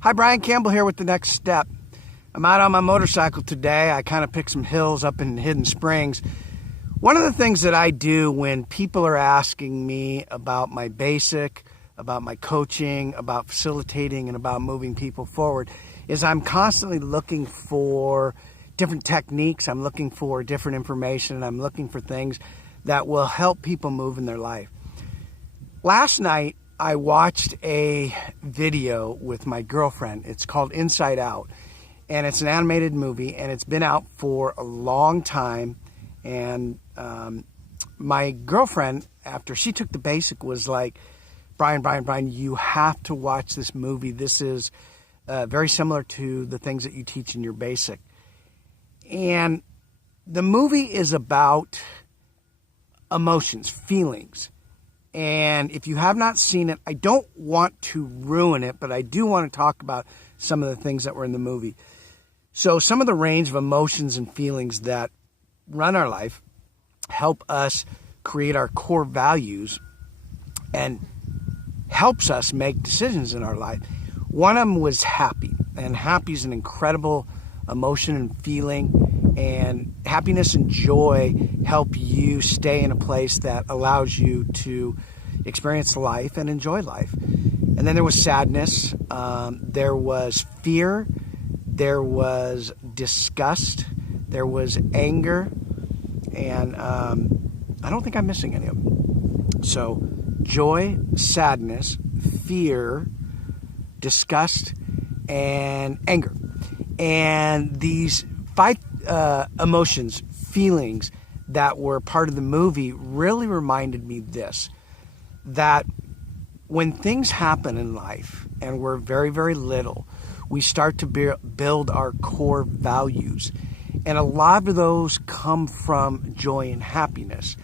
Hi, Brian Campbell here with The Next Step. I'm out on my motorcycle today. I kind of picked some hills up in Hidden Springs. One of the things that I do when people are asking me about my basic, about my coaching, about facilitating, and about moving people forward is I'm constantly looking for different techniques. I'm looking for different information, and I'm looking for things that will help people move in their life. Last night, I watched a video with my girlfriend. It's called Inside Out, and it's an animated movie, and it's been out for a long time. And my girlfriend, after she took the basic, was like, Brian, you have to watch this movie. This is very similar to the things that you teach in your basic. And the movie is about emotions, feelings. And if you have not seen it, I don't want to ruin it, but I do want to talk about some of the things that were in the movie. So some of the range of emotions and feelings that run our life help us create our core values and helps us make decisions in our life. One of them was happy, and happy is an incredible emotion and feeling, and happiness and joy help you stay in a place that allows you to experience life and enjoy life. And then there was sadness, there was fear, there was disgust, there was anger, and I don't think I'm missing any of them. So joy, sadness, fear, disgust, and anger. And these five emotions, feelings that were part of the movie really reminded me this, that when things happen in life and we're very, very little, we start to build our core values. And a lot of those come from joy and happiness,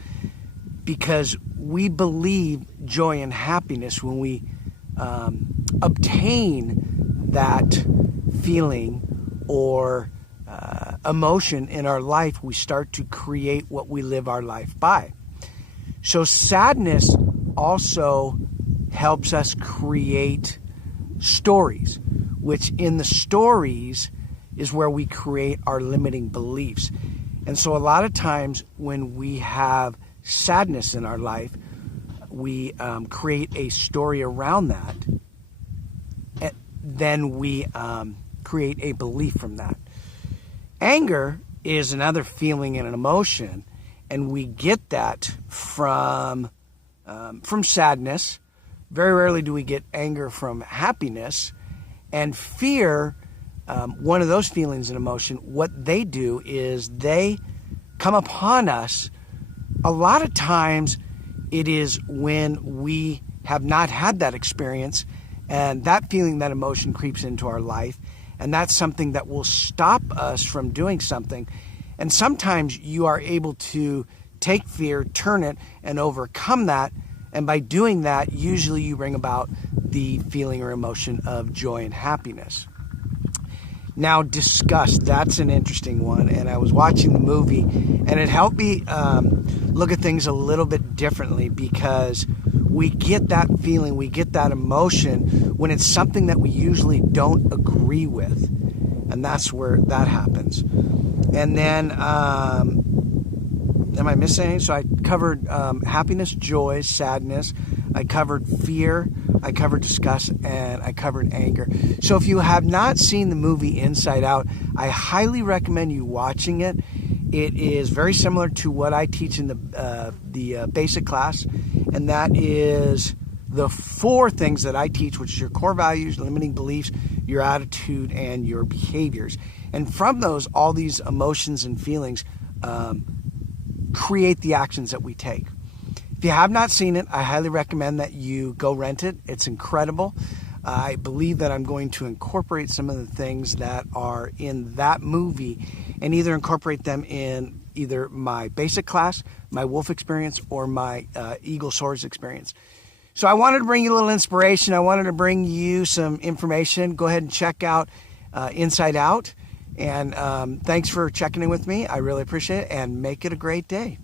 because we believe joy and happiness, when we obtain that feeling or emotion in our life, we start to create what we live our life by. So sadness also helps us create stories, which in the stories is where we create our limiting beliefs. And so a lot of times when we have sadness in our life, we create a story around that, and then we create a belief from that. Anger is another feeling and an emotion, and we get that from sadness. Very rarely do we get anger from happiness. And fear, one of those feelings and emotion, what they do is they come upon us. A lot of times it is when we have not had that experience, and that feeling, that emotion creeps into our life, and that's something that will stop us from doing something. And sometimes you are able to take fear, turn it, and overcome that. And by doing that, usually you bring about the feeling or emotion of joy and happiness. Now, disgust, that's an interesting one. And I was watching the movie, and it helped me look at things a little bit differently, because we get that feeling, we get that emotion when it's something that we usually don't agree with. And that's where that happens. And then, am I missing anything? So I covered happiness, joy, sadness. I covered fear. I covered disgust, and I covered anger. So if you have not seen the movie Inside Out, I highly recommend you watching it. It is very similar to what I teach in the basic class, and that is the four things that I teach, which is your core values, limiting beliefs, your attitude, and your behaviors. And from those, all these emotions and feelings create the actions that we take. If you have not seen it, I highly recommend that you go rent it. It's incredible. I believe that I'm going to incorporate some of the things that are in that movie and either incorporate them in either my basic class, my wolf experience, or my eagle soars experience. So I wanted to bring you a little inspiration. I wanted to bring you some information. Go ahead and check out Inside Out. And thanks for checking in with me. I really appreciate it, and make it a great day.